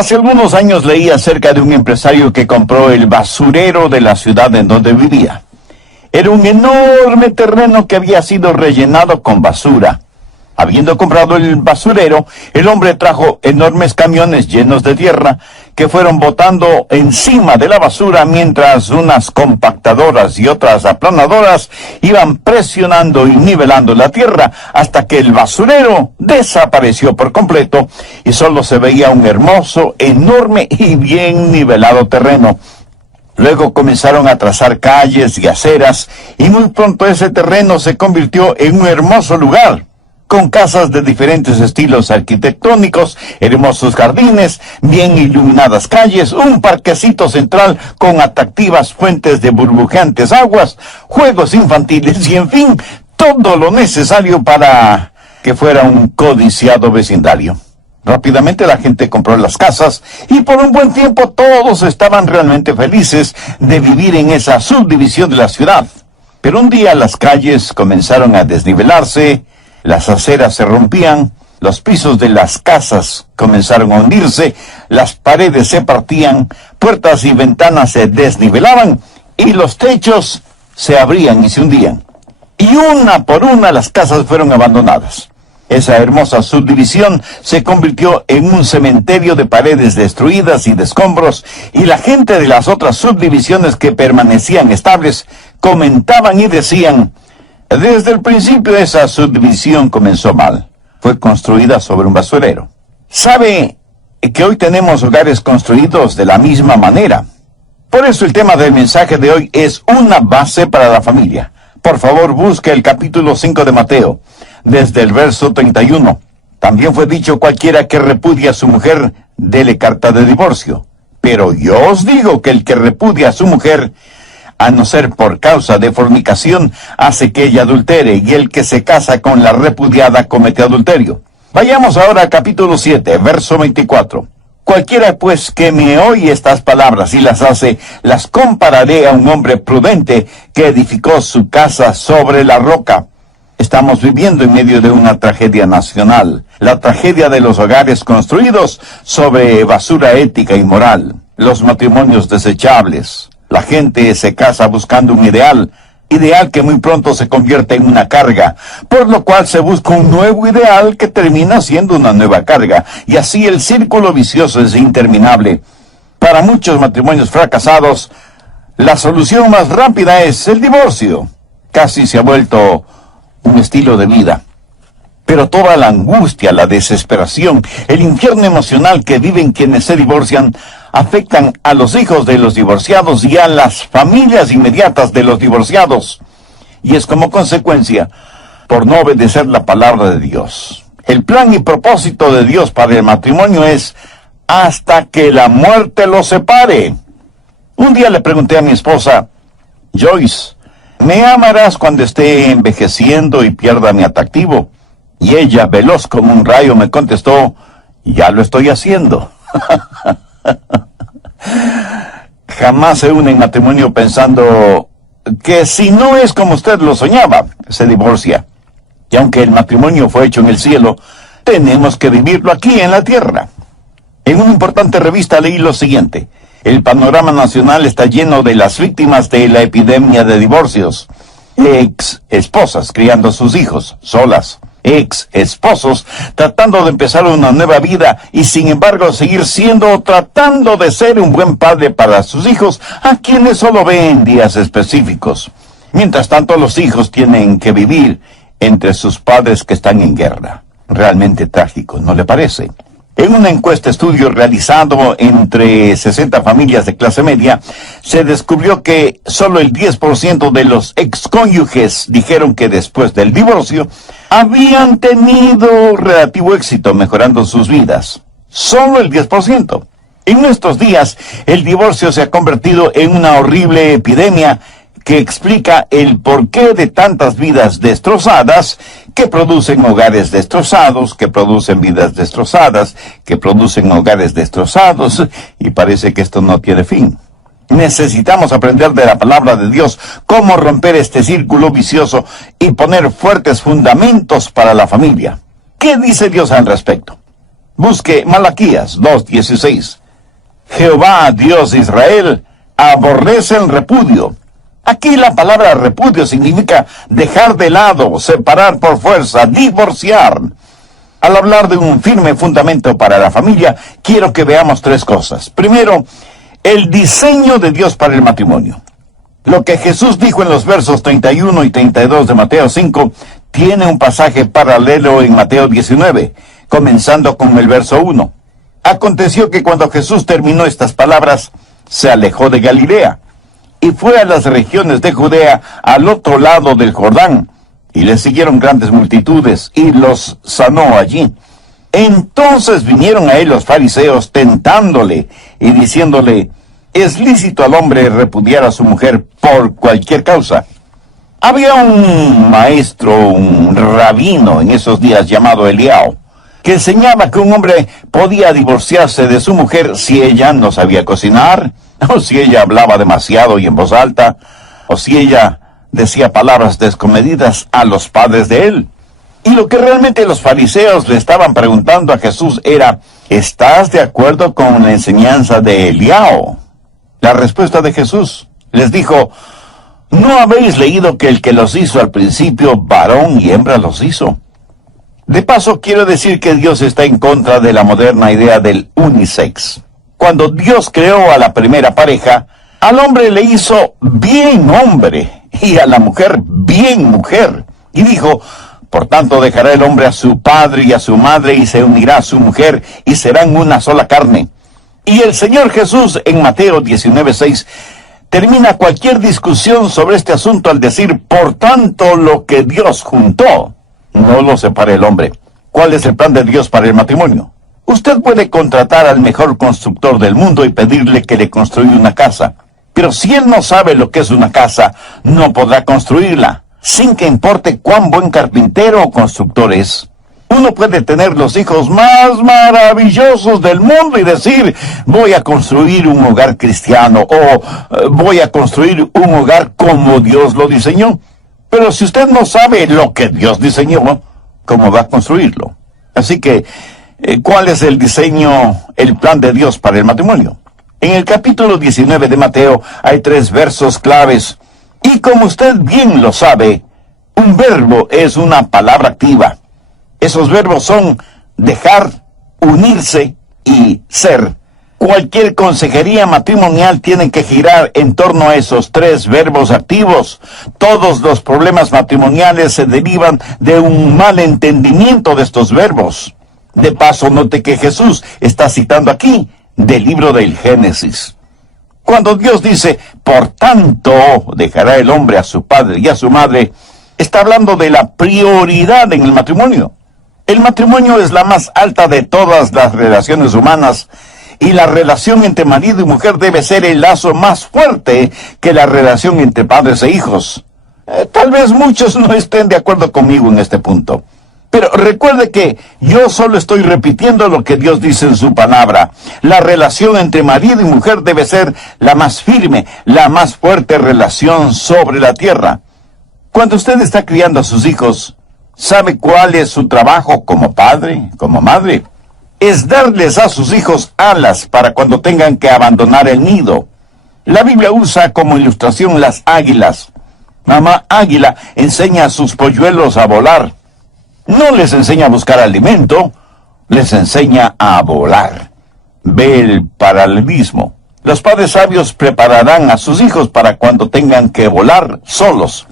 Hace algunos años leí acerca de un empresario que compró el basurero de la ciudad en donde vivía. Era un enorme terreno que había sido rellenado con basura. Habiendo comprado el basurero, el hombre trajo enormes camiones llenos de tierra que fueron botando encima de la basura mientras unas compactadoras y otras aplanadoras iban presionando y nivelando la tierra hasta que el basurero desapareció por completo y solo se veía un hermoso, enorme y bien nivelado terreno. Luego comenzaron a trazar calles y aceras y muy pronto ese terreno se convirtió en un hermoso lugar, con casas de diferentes estilos arquitectónicos, hermosos jardines, bien iluminadas calles, un parquecito central con atractivas fuentes de burbujeantes aguas, juegos infantiles y, en fin, todo lo necesario para que fuera un codiciado vecindario. Rápidamente la gente compró las casas y por un buen tiempo todos estaban realmente felices de vivir en esa subdivisión de la ciudad. Pero un día las calles comenzaron a desnivelarse, las aceras se rompían, los pisos de las casas comenzaron a hundirse, las paredes se partían, puertas y ventanas se desnivelaban y los techos se abrían y se hundían. Y una por una las casas fueron abandonadas. Esa hermosa subdivisión se convirtió en un cementerio de paredes destruidas y de escombros, y la gente de las otras subdivisiones que permanecían estables comentaban y decían: desde el principio esa subdivisión comenzó mal. Fue construida sobre un basurero. ¿Sabe que hoy tenemos hogares construidos de la misma manera? Por eso el tema del mensaje de hoy es una base para la familia. Por favor, busque el capítulo 5 de Mateo, desde el verso 31. También fue dicho: cualquiera que repudia a su mujer, dele carta de divorcio. Pero yo os digo que el que repudia a su mujer, a no ser por causa de fornicación, hace que ella adultere, y el que se casa con la repudiada comete adulterio. Vayamos ahora al capítulo 7, verso 24. Cualquiera pues que me oye estas palabras y las hace, las compararé a un hombre prudente que edificó su casa sobre la roca. Estamos viviendo en medio de una tragedia nacional, la tragedia de los hogares construidos sobre basura ética y moral, los matrimonios desechables. La gente se casa buscando un ideal que muy pronto se convierte en una carga, por lo cual se busca un nuevo ideal que termina siendo una nueva carga, y así el círculo vicioso es interminable. Para muchos matrimonios fracasados, la solución más rápida es el divorcio. Casi se ha vuelto un estilo de vida. Pero toda la angustia, la desesperación, el infierno emocional que viven quienes se divorcian, afectan a los hijos de los divorciados y a las familias inmediatas de los divorciados. Y es como consecuencia por no obedecer la palabra de Dios. El plan y propósito de Dios para el matrimonio es hasta que la muerte los separe. Un día le pregunté a mi esposa: Joyce, ¿me amarás cuando esté envejeciendo y pierda mi atractivo? Y ella, veloz como un rayo, me contestó: ya lo estoy haciendo. Jamás se une en matrimonio pensando que si no es como usted lo soñaba, se divorcia. Y aunque el matrimonio fue hecho en el cielo, tenemos que vivirlo aquí en la tierra. En una importante revista leí lo siguiente: el panorama nacional está lleno de las víctimas de la epidemia de divorcios. Ex esposas criando a sus hijos solas, ex esposos tratando de empezar una nueva vida y sin embargo seguir tratando de ser un buen padre para sus hijos, a quienes solo ven días específicos. Mientras tanto, los hijos tienen que vivir entre sus padres que están en guerra. Realmente trágico, ¿no le parece? En una encuesta estudio realizado entre 60 familias de clase media, se descubrió que solo el 10% de los excónyuges dijeron que después del divorcio habían tenido relativo éxito mejorando sus vidas. Solo el 10%. En nuestros días, el divorcio se ha convertido en una horrible epidemia que explica el porqué de tantas vidas destrozadas, que producen hogares destrozados, que producen vidas destrozadas, que producen hogares destrozados, y parece que esto no tiene fin. Necesitamos aprender de la palabra de Dios cómo romper este círculo vicioso y poner fuertes fundamentos para la familia. ¿Qué dice Dios al respecto? Busque Malaquías 2:16. Jehová, Dios de Israel, aborrece el repudio. Aquí la palabra repudio significa dejar de lado, separar por fuerza, divorciar. Al hablar de un firme fundamento para la familia, quiero que veamos tres cosas. Primero, el diseño de Dios para el matrimonio. Lo que Jesús dijo en los versos 31 y 32 de Mateo 5 tiene un pasaje paralelo en Mateo 19, comenzando con el verso 1. Aconteció que cuando Jesús terminó estas palabras, se alejó de Galilea y fue a las regiones de Judea al otro lado del Jordán, y le siguieron grandes multitudes, y los sanó allí. Entonces vinieron a él los fariseos tentándole y diciéndole: ¿es lícito al hombre repudiar a su mujer por cualquier causa? Había un maestro, un rabino en esos días llamado Eliao, que enseñaba que un hombre podía divorciarse de su mujer si ella no sabía cocinar, o si ella hablaba demasiado y en voz alta, o si ella decía palabras descomedidas a los padres de él. Y lo que realmente los fariseos le estaban preguntando a Jesús era: ¿estás de acuerdo con la enseñanza de Eliao? La respuesta de Jesús les dijo: ¿no habéis leído que el que los hizo al principio, varón y hembra los hizo? De paso, quiero decir que Dios está en contra de la moderna idea del unisex. Cuando Dios creó a la primera pareja, al hombre le hizo bien hombre y a la mujer bien mujer. Y dijo: por tanto dejará el hombre a su padre y a su madre y se unirá a su mujer y serán una sola carne. Y el Señor Jesús en Mateo 19:6 termina cualquier discusión sobre este asunto al decir: por tanto lo que Dios juntó, no lo separe el hombre. ¿Cuál es el plan de Dios para el matrimonio? Usted puede contratar al mejor constructor del mundo y pedirle que le construya una casa. Pero si él no sabe lo que es una casa, no podrá construirla, sin que importe cuán buen carpintero o constructor es. Uno puede tener los hijos más maravillosos del mundo y decir: voy a construir un hogar cristiano, o voy a construir un hogar como Dios lo diseñó. Pero si usted no sabe lo que Dios diseñó, ¿cómo va a construirlo? Así que, ¿cuál es el diseño, el plan de Dios para el matrimonio? En el capítulo 19 de Mateo hay 3 versos claves. Y como usted bien lo sabe, un verbo es una palabra activa. Esos verbos son dejar, unirse y ser. Cualquier consejería matrimonial tiene que girar en torno a esos 3 verbos activos. Todos los problemas matrimoniales se derivan de un mal entendimiento de estos verbos. De paso, note que Jesús está citando aquí del libro del Génesis. Cuando Dios dice: por tanto dejará el hombre a su padre y a su madre, está hablando de la prioridad en el matrimonio. El matrimonio es la más alta de todas las relaciones humanas, y la relación entre marido y mujer debe ser el lazo más fuerte que la relación entre padres e hijos. Tal vez muchos no estén de acuerdo conmigo en este punto, pero recuerde que yo solo estoy repitiendo lo que Dios dice en su palabra. La relación entre marido y mujer debe ser la más firme, la más fuerte relación sobre la tierra. Cuando usted está criando a sus hijos, ¿sabe cuál es su trabajo como padre, como madre? Es darles a sus hijos alas para cuando tengan que abandonar el nido. La Biblia usa como ilustración las águilas. Mamá águila enseña a sus polluelos a volar. No les enseña a buscar alimento, les enseña a volar. Ve el paralelismo. Los padres sabios prepararán a sus hijos para cuando tengan que volar solos.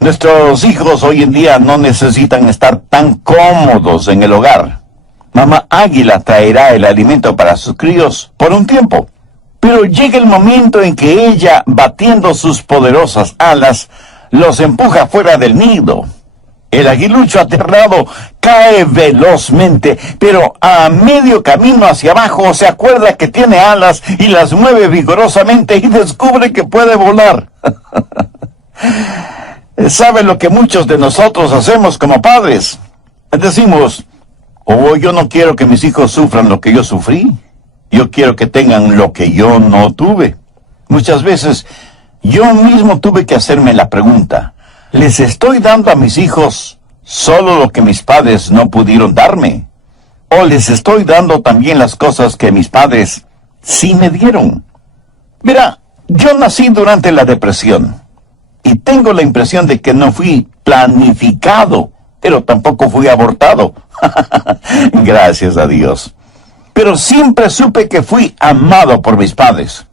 Nuestros hijos hoy en día no necesitan estar tan cómodos en el hogar. Mamá águila traerá el alimento para sus críos por un tiempo, pero llega el momento en que ella, batiendo sus poderosas alas, los empuja fuera del nido. El aguilucho aterrado cae velozmente, pero a medio camino hacia abajo se acuerda que tiene alas y las mueve vigorosamente y descubre que puede volar. ¿Sabe lo que muchos de nosotros hacemos como padres? Decimos: oh, yo no quiero que mis hijos sufran lo que yo sufrí. Yo quiero que tengan lo que yo no tuve. Muchas veces yo mismo tuve que hacerme la pregunta: ¿les estoy dando a mis hijos solo lo que mis padres no pudieron darme? ¿O les estoy dando también las cosas que mis padres sí me dieron? Mira, yo nací durante la depresión y tengo la impresión de que no fui planificado, pero tampoco fui abortado. Gracias a Dios. Pero siempre supe que fui amado por mis padres.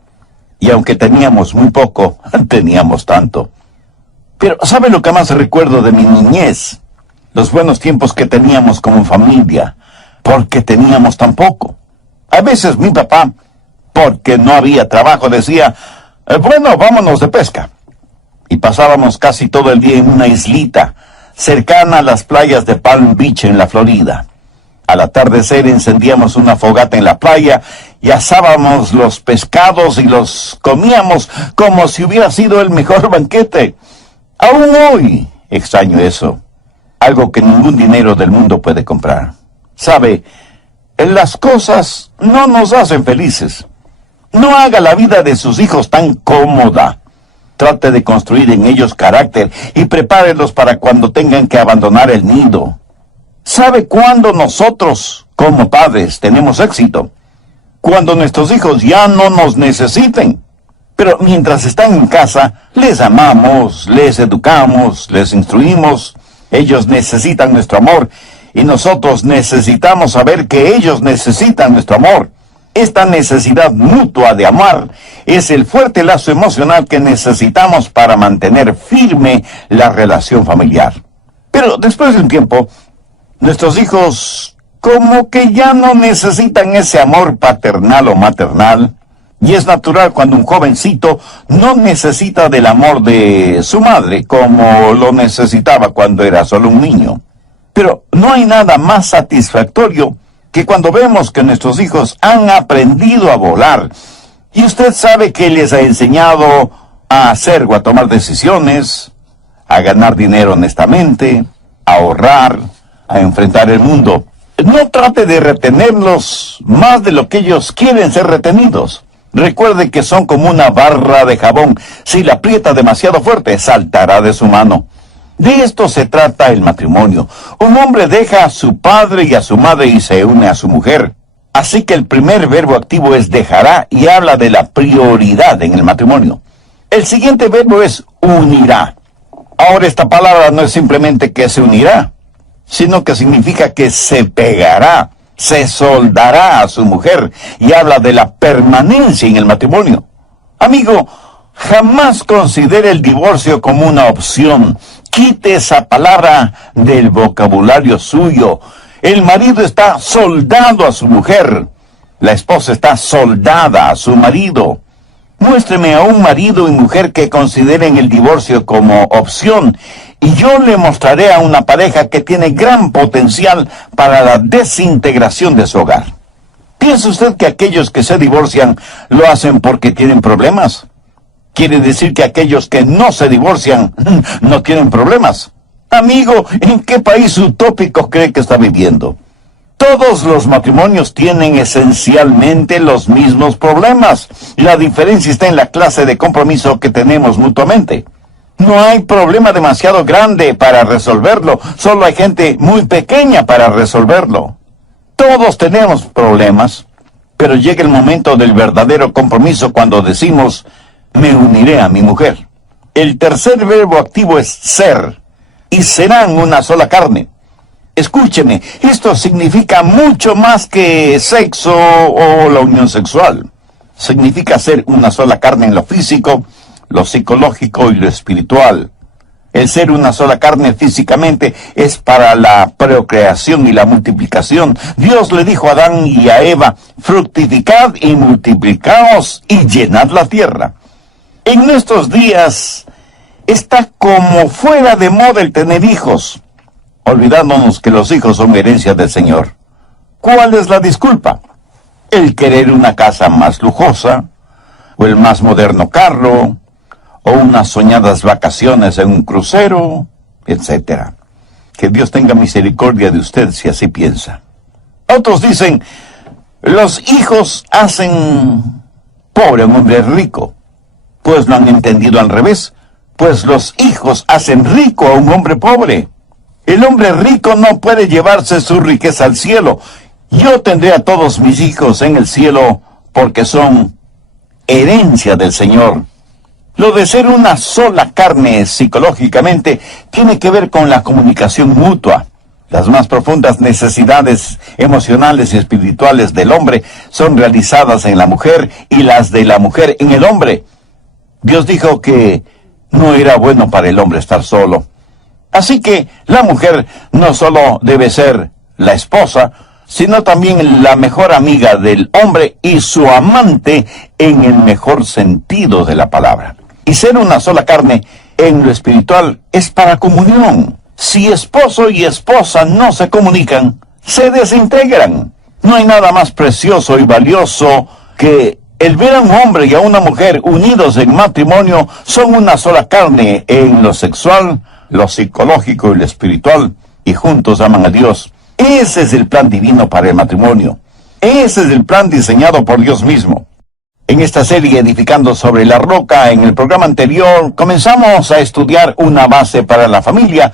Y aunque teníamos muy poco, teníamos tanto. Pero ¿sabe lo que más recuerdo de mi niñez? Los buenos tiempos que teníamos como familia, porque teníamos tan poco. A veces mi papá, porque no había trabajo, decía, bueno, vámonos de pesca. Y pasábamos casi todo el día en una islita, cercana a las playas de Palm Beach en la Florida. Al atardecer encendíamos una fogata en la playa y asábamos los pescados y los comíamos como si hubiera sido el mejor banquete. Aún hoy extraño eso, algo que ningún dinero del mundo puede comprar. Sabe, las cosas no nos hacen felices. No haga la vida de sus hijos tan cómoda. Trate de construir en ellos carácter y prepárelos para cuando tengan que abandonar el nido. ¿Sabe cuándo nosotros, como padres, tenemos éxito? Cuando nuestros hijos ya no nos necesiten. Pero mientras están en casa, les amamos, les educamos, les instruimos. Ellos necesitan nuestro amor y nosotros necesitamos saber que ellos necesitan nuestro amor. Esta necesidad mutua de amar es el fuerte lazo emocional que necesitamos para mantener firme la relación familiar. Pero después de un tiempo, nuestros hijos como que ya no necesitan ese amor paternal o maternal. Y es natural cuando un jovencito no necesita del amor de su madre como lo necesitaba cuando era solo un niño. Pero no hay nada más satisfactorio que cuando vemos que nuestros hijos han aprendido a volar, y usted sabe que les ha enseñado a hacer o a tomar decisiones, a ganar dinero honestamente, a ahorrar, a enfrentar el mundo. No trate de retenerlos más de lo que ellos quieren ser retenidos. Recuerde que son como una barra de jabón. Si la aprieta demasiado fuerte, saltará de su mano. De esto se trata el matrimonio. Un hombre deja a su padre y a su madre y se une a su mujer. Así que el primer verbo activo es dejará y habla de la prioridad en el matrimonio. El siguiente verbo es unirá. Ahora esta palabra no es simplemente que se unirá, sino que significa que se pegará, se soldará a su mujer y habla de la permanencia en el matrimonio. Amigo, jamás considere el divorcio como una opción. Quite esa palabra del vocabulario suyo. El marido está soldado a su mujer. La esposa está soldada a su marido. Muéstreme a un marido y mujer que consideren el divorcio como opción, y yo le mostraré a una pareja que tiene gran potencial para la desintegración de su hogar. ¿Piensa usted que aquellos que se divorcian lo hacen porque tienen problemas? ¿Quiere decir que aquellos que no se divorcian no tienen problemas? Amigo, ¿en qué país utópico cree que está viviendo? Todos los matrimonios tienen esencialmente los mismos problemas. La diferencia está en la clase de compromiso que tenemos mutuamente. No hay problema demasiado grande para resolverlo, solo hay gente muy pequeña para resolverlo. Todos tenemos problemas, pero llega el momento del verdadero compromiso cuando decimos, me uniré a mi mujer. El tercer verbo activo es ser, y serán una sola carne. Escúcheme, esto significa mucho más que sexo o la unión sexual. Significa ser una sola carne en lo físico, lo psicológico y lo espiritual. El ser una sola carne físicamente es para la procreación y la multiplicación. Dios le dijo a Adán y a Eva, fructificad y multiplicaos y llenad la tierra. En nuestros días está como fuera de moda el tener hijos, olvidándonos que los hijos son herencia del Señor. ¿Cuál es la disculpa? El querer una casa más lujosa, o el más moderno carro, o unas soñadas vacaciones en un crucero, etc. Que Dios tenga misericordia de usted si así piensa. Otros dicen, los hijos hacen pobre a un hombre rico. Pues lo han entendido al revés, pues los hijos hacen rico a un hombre pobre. El hombre rico no puede llevarse su riqueza al cielo, Yo tendré a todos mis hijos en el cielo porque son herencia del Señor. Lo de ser una sola carne psicológicamente tiene que ver con la comunicación mutua. Las más profundas necesidades emocionales y espirituales del hombre son realizadas en la mujer y las de la mujer en el hombre. Dios dijo que no era bueno para el hombre estar solo. Así que la mujer no solo debe ser la esposa, sino también la mejor amiga del hombre y su amante en el mejor sentido de la palabra. Y ser una sola carne en lo espiritual es para comunión. Si esposo y esposa no se comunican, se desintegran. No hay nada más precioso y valioso que el ver a un hombre y a una mujer unidos en matrimonio. Son una sola carne en lo sexual, lo psicológico y lo espiritual, y juntos aman a Dios. Ese es el plan divino para el matrimonio. Ese es el plan diseñado por Dios mismo. En esta serie Edificando sobre la Roca, en el programa anterior, comenzamos a estudiar una base para la familia,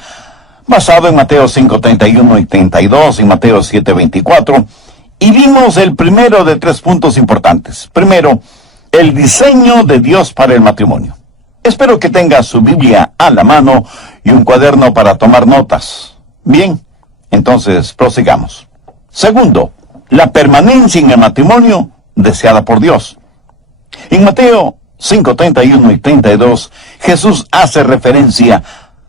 basado en Mateo 5:31 y 32 y Mateo 7:24, y vimos el primero de 3 puntos importantes. Primero, el diseño de Dios para el matrimonio. Espero que tenga su Biblia a la mano y un cuaderno para tomar notas. Bien, entonces prosigamos. Segundo, la permanencia en el matrimonio deseada por Dios. En Mateo 5:31 y 32, Jesús hace referencia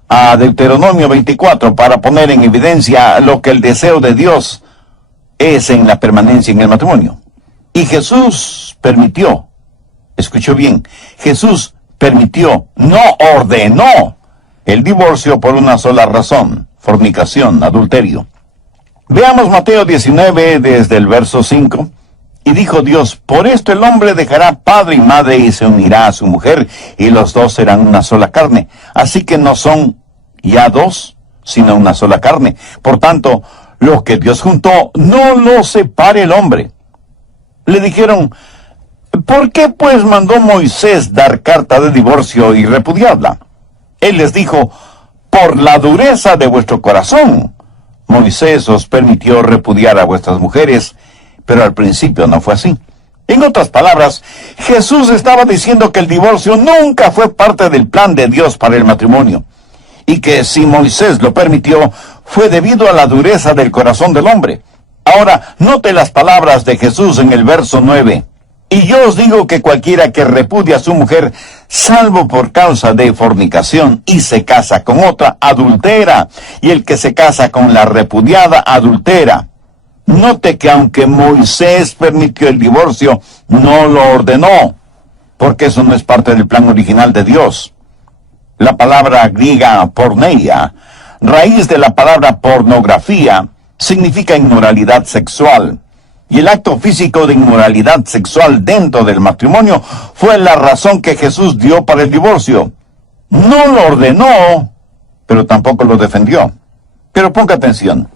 a Deuteronomio 24 para poner en evidencia lo que el deseo de Dios es en la permanencia en el matrimonio. Y Jesús permitió, escuchó bien, Jesús permitió, no ordenó, el divorcio por una sola razón: fornicación, adulterio. Veamos Mateo 19 desde el verso 5. Y dijo Dios: por esto el hombre dejará padre y madre y se unirá a su mujer, y los dos serán una sola carne. Así que no son ya dos, sino una sola carne. Por tanto, lo que Dios juntó, no lo separe el hombre. Le dijeron: ¿por qué pues mandó Moisés dar carta de divorcio y repudiarla? Él les dijo: por la dureza de vuestro corazón. Moisés os permitió repudiar a vuestras mujeres, pero al principio no fue así. En otras palabras, Jesús estaba diciendo que el divorcio nunca fue parte del plan de Dios para el matrimonio, y que si Moisés lo permitió, fue debido a la dureza del corazón del hombre. Ahora, note las palabras de Jesús en el verso 9. Y yo os digo que cualquiera que repudia a su mujer, salvo por causa de fornicación, y se casa con otra, adultera, y el que se casa con la repudiada, adultera. Note que aunque Moisés permitió el divorcio, no lo ordenó, porque eso no es parte del plan original de Dios. La palabra griega porneia, raíz de la palabra pornografía, significa inmoralidad sexual. Y el acto físico de inmoralidad sexual dentro del matrimonio fue la razón que Jesús dio para el divorcio. No lo ordenó, pero tampoco lo defendió. Pero ponga atención.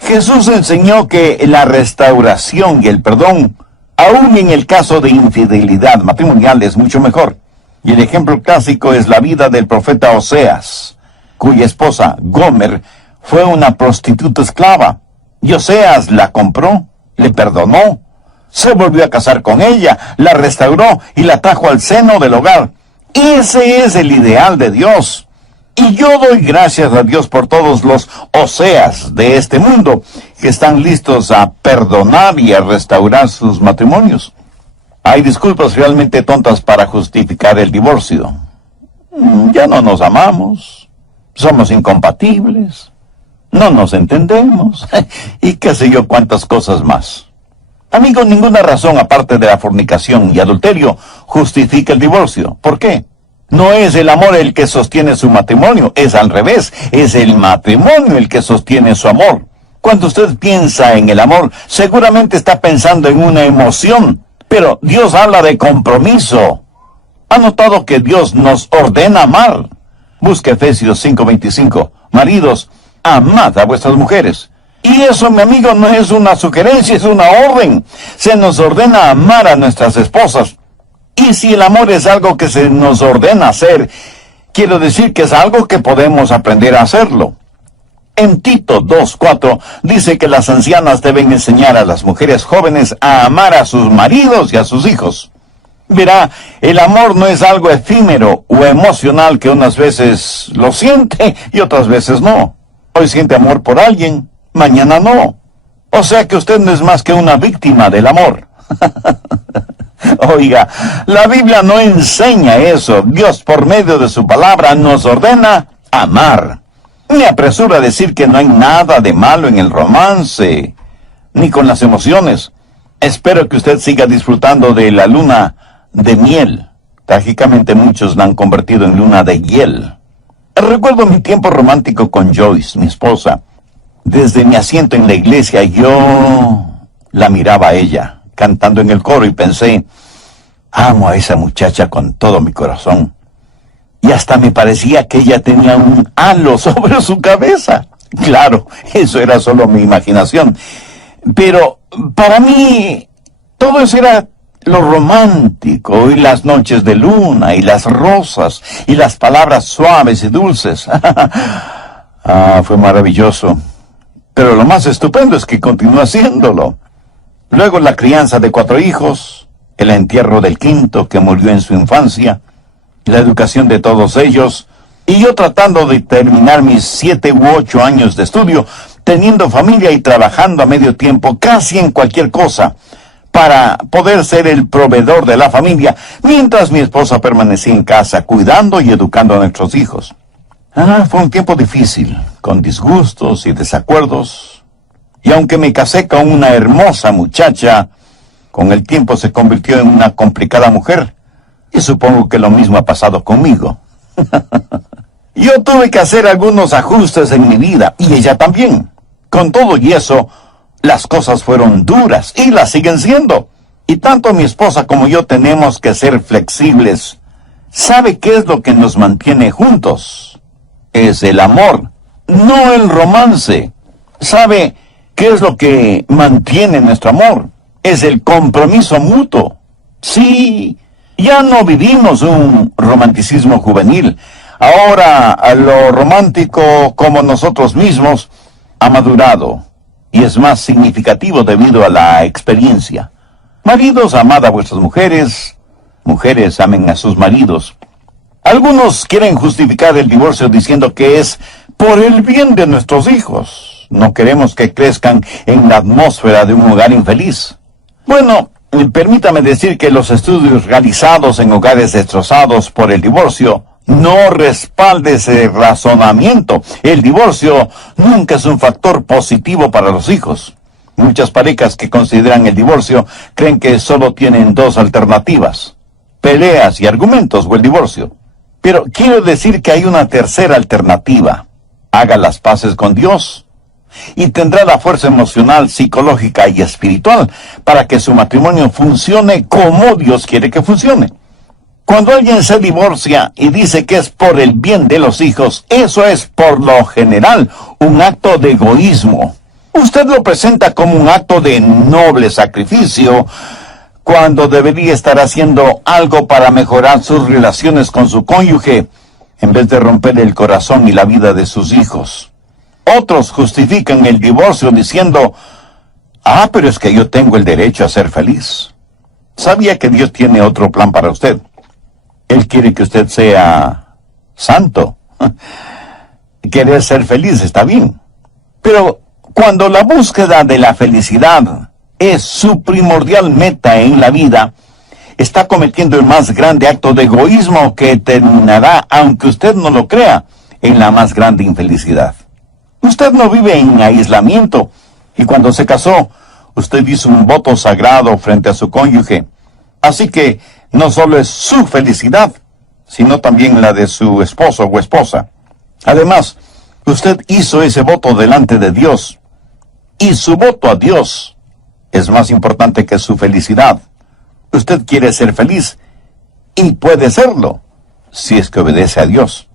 Jesús enseñó que la restauración y el perdón, aun en el caso de infidelidad matrimonial, es mucho mejor. Y el ejemplo clásico es la vida del profeta Oseas, cuya esposa, Gomer, fue una prostituta esclava. Y Oseas la compró, le perdonó, se volvió a casar con ella, la restauró y la trajo al seno del hogar. Ese es el ideal de Dios. Y yo doy gracias a Dios por todos los Oseas de este mundo que están listos a perdonar y a restaurar sus matrimonios. Hay disculpas realmente tontas para justificar el divorcio. Ya no nos amamos, somos incompatibles, no nos entendemos, y qué sé yo cuántas cosas más. Amigo, ninguna razón aparte de la fornicación y adulterio justifica el divorcio. ¿Por qué? No es el amor el que sostiene su matrimonio, es al revés, es el matrimonio el que sostiene su amor. Cuando usted piensa en el amor, seguramente está pensando en una emoción, pero Dios habla de compromiso. ¿Ha notado que Dios nos ordena amar? Busca Efesios 5:25. Maridos, amad a vuestras mujeres. Y eso, mi amigo, no es una sugerencia, es una orden. Se nos ordena amar a nuestras esposas. Y si el amor es algo que se nos ordena hacer, quiero decir que es algo que podemos aprender a hacerlo. En Tito 2:4 dice que las ancianas deben enseñar a las mujeres jóvenes a amar a sus maridos y a sus hijos. Verá, el amor no es algo efímero o emocional que unas veces lo siente y otras veces no. Hoy siente amor por alguien, mañana no. O sea que usted no es más que una víctima del amor. Oiga, la Biblia no enseña eso. Dios, por medio de su palabra, nos ordena amar. Me apresuro a decir que no hay nada de malo en el romance, ni con las emociones. Espero que usted siga disfrutando de la luna de miel. Trágicamente muchos la han convertido en luna de hiel. Recuerdo mi tiempo romántico con Joyce, mi esposa. Desde mi asiento en la iglesia yo la miraba a ella, cantando en el coro, y pensé, amo a esa muchacha con todo mi corazón. Y hasta me parecía que ella tenía un halo sobre su cabeza. Claro, eso era solo mi imaginación. Pero para mí, todo eso era lo romántico, y las noches de luna, y las rosas, y las palabras suaves y dulces. Fue maravilloso. Pero lo más estupendo es que continúa haciéndolo. Luego la crianza de 4 hijos, el entierro del quinto que murió en su infancia, la educación de todos ellos, y yo tratando de terminar mis 7 u 8 años de estudio, teniendo familia y trabajando a medio tiempo casi en cualquier cosa, para poder ser el proveedor de la familia, mientras mi esposa permanecía en casa cuidando y educando a nuestros hijos. Fue un tiempo difícil, con disgustos y desacuerdos, y aunque me casé con una hermosa muchacha, con el tiempo se convirtió en una complicada mujer. Y supongo que lo mismo ha pasado conmigo. Yo tuve que hacer algunos ajustes en mi vida, y ella también. Con todo y eso, las cosas fueron duras, y las siguen siendo. Y tanto mi esposa como yo tenemos que ser flexibles. ¿Sabe qué es lo que nos mantiene juntos? Es el amor, no el romance. ¿Sabe qué es lo que mantiene nuestro amor? Es el compromiso mutuo. Sí. Ya no vivimos un romanticismo juvenil. Ahora lo romántico, como nosotros mismos, ha madurado y es más significativo debido a la experiencia. Maridos, amad a vuestras mujeres. Mujeres, amen a sus maridos. Algunos quieren justificar el divorcio diciendo que es por el bien de nuestros hijos. No queremos que crezcan en la atmósfera de un hogar infeliz. Bueno, permítame decir que los estudios realizados en hogares destrozados por el divorcio no respaldan ese razonamiento. El divorcio nunca es un factor positivo para los hijos. Muchas parejas que consideran el divorcio creen que solo tienen 2 alternativas: peleas y argumentos o el divorcio. Pero quiero decir que hay una tercera alternativa: haga las paces con Dios, y tendrá la fuerza emocional, psicológica y espiritual para que su matrimonio funcione como Dios quiere que funcione. Cuando alguien se divorcia y dice que es por el bien de los hijos, eso es por lo general un acto de egoísmo. Usted lo presenta como un acto de noble sacrificio, cuando debería estar haciendo algo para mejorar sus relaciones con su cónyuge, en vez de romper el corazón y la vida de sus hijos. Otros justifican el divorcio diciendo, pero es que yo tengo el derecho a ser feliz. ¿Sabía que Dios tiene otro plan para usted? Él quiere que usted sea santo. Querer ser feliz está bien. Pero cuando la búsqueda de la felicidad es su primordial meta en la vida, está cometiendo el más grande acto de egoísmo que terminará, aunque usted no lo crea, en la más grande infelicidad. Usted no vive en aislamiento, y cuando se casó, usted hizo un voto sagrado frente a su cónyuge. Así que no solo es su felicidad, sino también la de su esposo o esposa. Además, usted hizo ese voto delante de Dios, y su voto a Dios es más importante que su felicidad. Usted quiere ser feliz, y puede serlo, si es que obedece a Dios.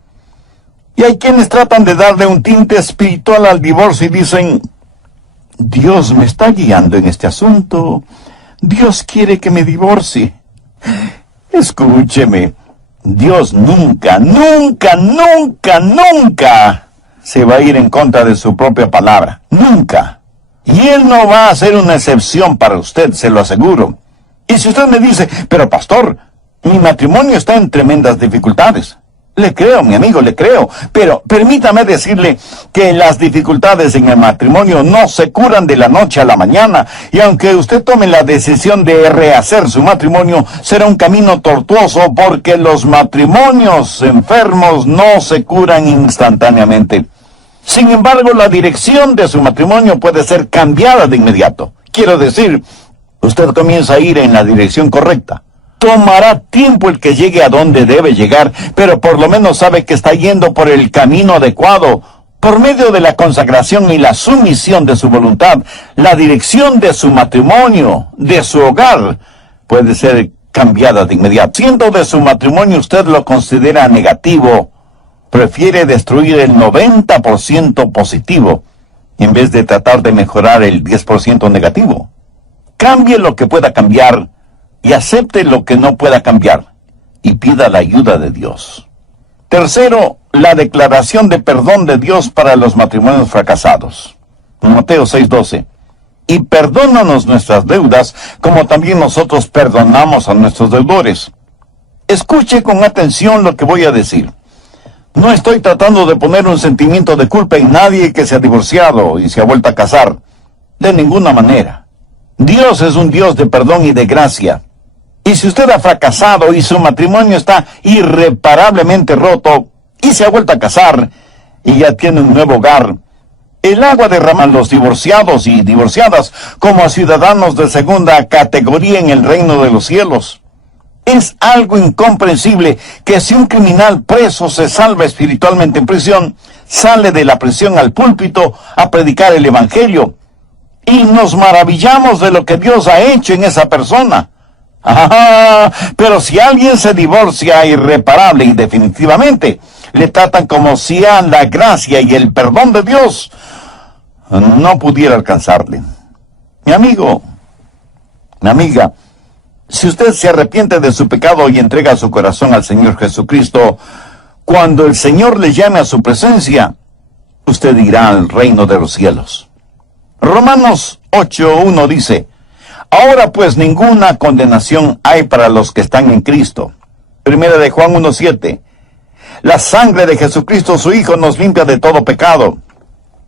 Y hay quienes tratan de darle un tinte espiritual al divorcio y dicen, Dios me está guiando en este asunto, Dios quiere que me divorcie. Escúcheme, Dios nunca, nunca, nunca, nunca se va a ir en contra de su propia palabra. Nunca. Y Él no va a hacer una excepción para usted, se lo aseguro. Y si usted me dice, pero pastor, mi matrimonio está en tremendas dificultades. Le creo, mi amigo, le creo. Pero permítame decirle que las dificultades en el matrimonio no se curan de la noche a la mañana. Y aunque usted tome la decisión de rehacer su matrimonio, será un camino tortuoso porque los matrimonios enfermos no se curan instantáneamente. Sin embargo, la dirección de su matrimonio puede ser cambiada de inmediato. Quiero decir, usted comienza a ir en la dirección correcta. Tomará tiempo el que llegue a donde debe llegar, pero por lo menos sabe que está yendo por el camino adecuado. Por medio de la consagración y la sumisión de su voluntad, la dirección de su matrimonio, de su hogar, puede ser cambiada de inmediato. Siendo de su matrimonio usted lo considera negativo, prefiere destruir el 90% positivo, en vez de tratar de mejorar el 10% negativo. Cambie lo que pueda cambiar, y acepte lo que no pueda cambiar, y pida la ayuda de Dios. Tercero, la declaración de perdón de Dios para los matrimonios fracasados. Mateo 6:12. Y perdónanos nuestras deudas, como también nosotros perdonamos a nuestros deudores. Escuche con atención lo que voy a decir. No estoy tratando de poner un sentimiento de culpa en nadie que se ha divorciado y se ha vuelto a casar. De ninguna manera. Dios es un Dios de perdón y de gracia. Y si usted ha fracasado y su matrimonio está irreparablemente roto y se ha vuelto a casar y ya tiene un nuevo hogar, el agua derrama a los divorciados y divorciadas como a ciudadanos de segunda categoría en el reino de los cielos. Es algo incomprensible que si un criminal preso se salva espiritualmente en prisión, sale de la prisión al púlpito a predicar el evangelio. Y nos maravillamos de lo que Dios ha hecho en esa persona. Pero si alguien se divorcia irreparable y definitivamente, le tratan como si a la gracia y el perdón de Dios no pudiera alcanzarle. Mi amigo, mi amiga, si usted se arrepiente de su pecado y entrega su corazón al Señor Jesucristo, cuando el Señor le llame a su presencia, usted irá al reino de los cielos. Romanos 8:1 dice, ahora pues ninguna condenación hay para los que están en Cristo. Primera de Juan 1:7, la sangre de Jesucristo su Hijo nos limpia de todo pecado.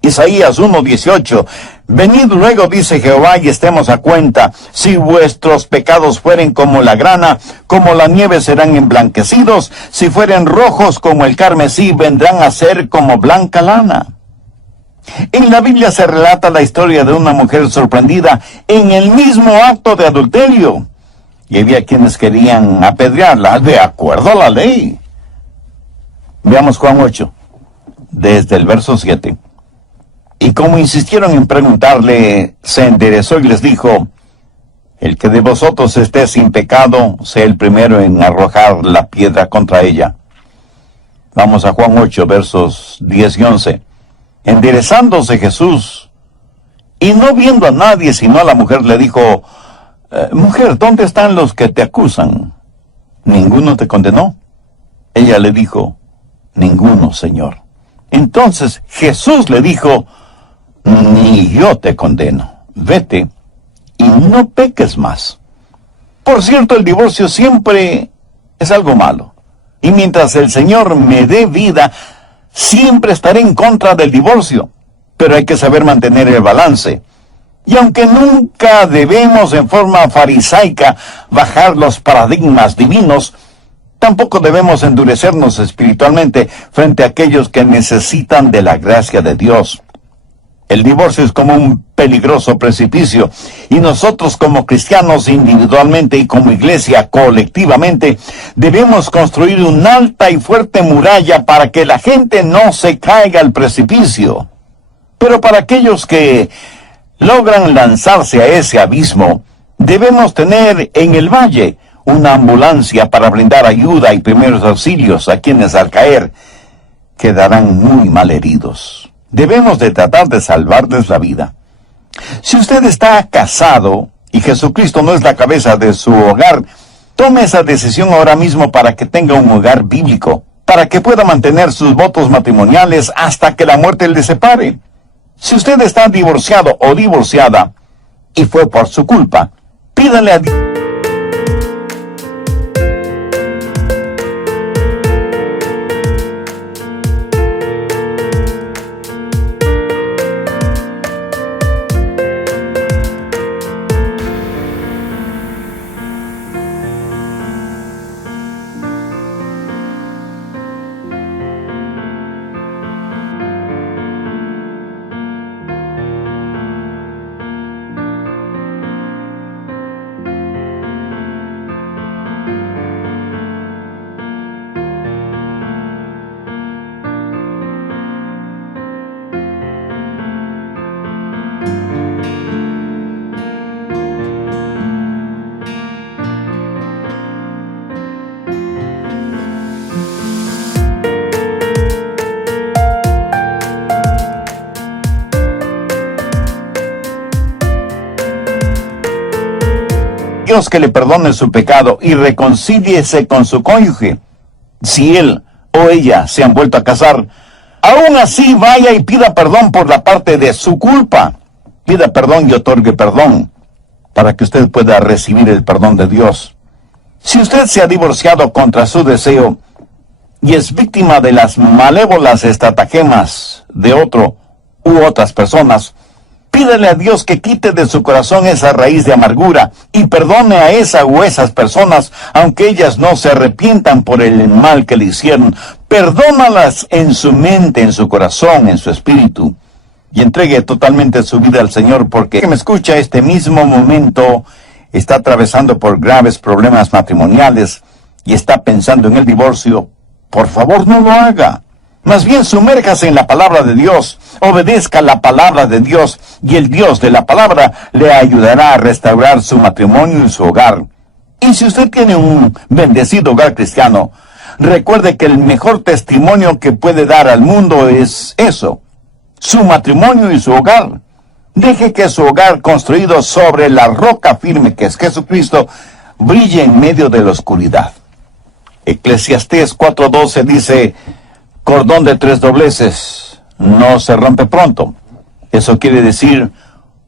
Isaías 1:18, venid luego, dice Jehová, y estemos a cuenta. Si vuestros pecados fueren como la grana, como la nieve serán emblanquecidos. Si fueren rojos como el carmesí, vendrán a ser como blanca lana. En la Biblia se relata la historia de una mujer sorprendida en el mismo acto de adulterio. Y había quienes querían apedrearla de acuerdo a la ley. Veamos Juan 8, desde el verso 7. Y como insistieron en preguntarle, se enderezó y les dijo, el que de vosotros esté sin pecado, sea el primero en arrojar la piedra contra ella. Vamos a Juan 8, versos 10 y 11. Enderezándose Jesús, y no viendo a nadie sino a la mujer, le dijo, mujer, ¿dónde están los que te acusan? ¿Ninguno te condenó? Ella le dijo, ninguno, Señor. Entonces Jesús le dijo, ni yo te condeno. Vete y no peques más. Por cierto, el divorcio siempre es algo malo. Y mientras el Señor me dé vida, siempre estaré en contra del divorcio. Pero hay que saber mantener el balance. Y aunque nunca debemos en forma farisaica bajar los paradigmas divinos, tampoco debemos endurecernos espiritualmente frente a aquellos que necesitan de la gracia de Dios. El divorcio es como un peligroso precipicio, y nosotros como cristianos individualmente y como iglesia colectivamente debemos construir una alta y fuerte muralla para que la gente no se caiga al precipicio. Pero para aquellos que logran lanzarse a ese abismo, debemos tener en el valle una ambulancia para brindar ayuda y primeros auxilios a quienes al caer quedarán muy mal heridos. Debemos de tratar de salvarles la vida. Si usted está casado y Jesucristo no es la cabeza de su hogar, tome esa decisión ahora mismo para que tenga un hogar bíblico, para que pueda mantener sus votos matrimoniales hasta que la muerte le separe. Si usted está divorciado o divorciada y fue por su culpa, pídale a Dios. Dios que le perdone su pecado y reconcíliese con su cónyuge. Si él o ella se han vuelto a casar, aún así vaya y pida perdón por la parte de su culpa. Pida perdón y otorgue perdón, para que usted pueda recibir el perdón de Dios. Si usted se ha divorciado contra su deseo y es víctima de las malévolas estratagemas de otro u otras personas, pídele a Dios que quite de su corazón esa raíz de amargura y perdone a esa o esas personas, aunque ellas no se arrepientan por el mal que le hicieron. Perdónalas en su mente, en su corazón, en su espíritu, y entregue totalmente su vida al Señor, porque el que me escucha este mismo momento está atravesando por graves problemas matrimoniales y está pensando en el divorcio. Por favor, no lo haga. Más bien, sumérjase en la palabra de Dios, obedezca la palabra de Dios, y el Dios de la palabra le ayudará a restaurar su matrimonio y su hogar. Y si usted tiene un bendecido hogar cristiano, recuerde que el mejor testimonio que puede dar al mundo es eso, su matrimonio y su hogar. Deje que su hogar, construido sobre la roca firme que es Jesucristo, brille en medio de la oscuridad. Eclesiastés 4:12 dice: cordón de 3 dobleces no se rompe pronto. Eso quiere decir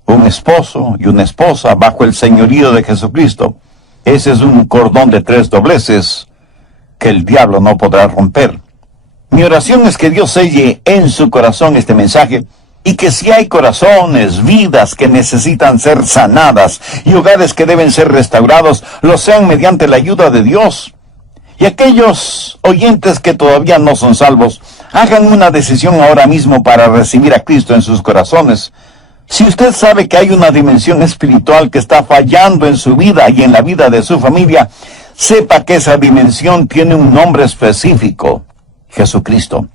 un esposo y una esposa bajo el señorío de Jesucristo. Ese es un cordón de 3 dobleces que el diablo no podrá romper. Mi oración es que Dios selle en su corazón este mensaje, y que si hay corazones, vidas que necesitan ser sanadas y hogares que deben ser restaurados, lo sean mediante la ayuda de Dios. Y aquellos oyentes que todavía no son salvos, hagan una decisión ahora mismo para recibir a Cristo en sus corazones. Si usted sabe que hay una dimensión espiritual que está fallando en su vida y en la vida de su familia, sepa que esa dimensión tiene un nombre específico: Jesucristo.